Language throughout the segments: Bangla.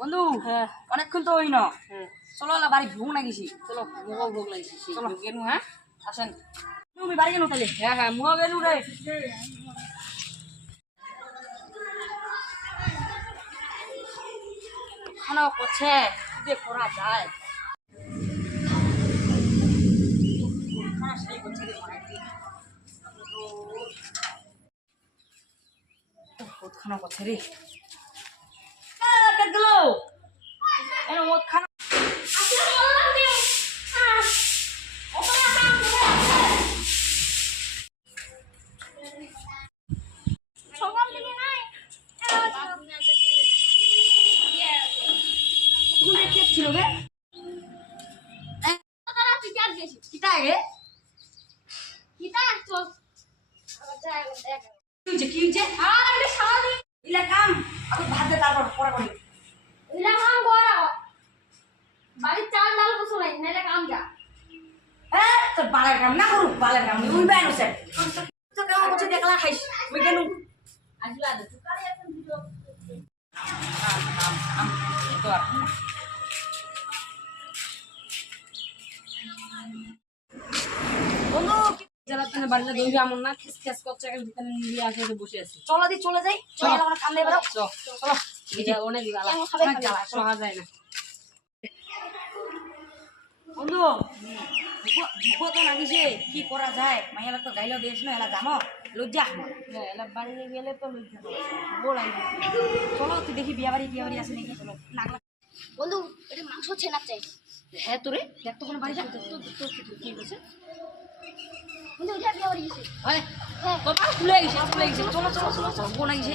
বন্ধু হ্যাঁ অনেকক্ষণ তো হইন হ্যাঁ চলো না বাড়ি ভোগ না গেছি চলো মুগো ভোগ লাগছে চলো। গেনু হ্যাঁ আসেন তুমি বাড়ি গেল তাহলে হ্যাঁ হ্যাঁ মুগো গেনু রে খানা করছে যে করা যায় খানা সেই করছে রে মাইতি বহুত খানা করছে রে গেল এনে মদ খানা ছিল গে কিতা গে কি হইছে ইলা কাম আগে ভাত দে তারপর পড়া করি তোর বালার কাম না করু বালার কাম উই বাইন আছে তো কাম করছে দেখলা খাইস ওই কেন বন্ধু যারা তুমি বাড়িতে দই আমন না খেস খেস করছে এখন ভিতরে নিয়ে আসে বসে আছে চলো দি চলে যাই চলো আমরা কাম নেই বেরো চলো এটা অনেক জ্বালা অনেক জ্বালা সহা যায় না বন্ধু ভুকো তো লাগিছে কি করা যায় মাইয়ালা তো গাইলো দেশ না এলা জানো লজ্জা আমার হ্যাঁ এলা বাড়িতে গেলে তো লজ্জা বড় লাগবে চলো তুই দেখি বিয়া বাড়ি আছে নাকি চলো লাগলা বন্ধু এটা মাংস ছেনা চাই হ্যাঁ তোরে দেখ তো কোনো বাড়ি যা কি বলছে বন্ধু এটা বিয়ে বাড়ি গেছে হয় হ্যাঁ কপাল খুলে গেছে চলো চলো চলো চলো বোনা গেছে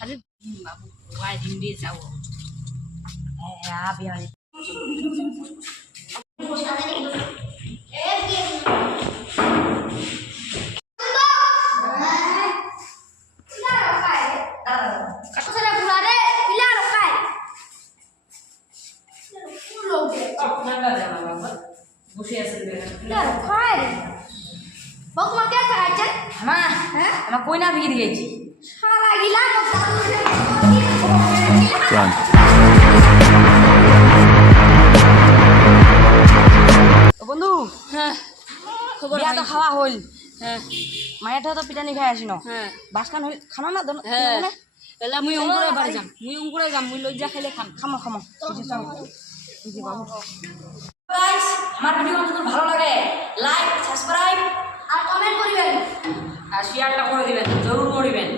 আরে বাবু ওয়াই দিন দিয়ে যাও হ্যাঁ বিয়া বাড়ি বসে আছে আমার কইনা বিয়ে দিয়েছি বন্ধু হ্যাঁ খবর বিয়া তো খাওয়া হইল হ্যাঁ মায়েরটা তো পিটানি খাই আসিন হ্যাঁ বাসখান হইল খানো না হ্যাঁ এলা মুই অঙ্কুরে বাড়ি যাম মুই লজ্জা খাইলে খাম খামো খামো গাইস আমার ভিডিও যদি ভালো লাগে লাইক সাবস্ক্রাইব আর কমেন্ট করিবেন আর শেয়ারটা করে দিবেন জরুর করিবেন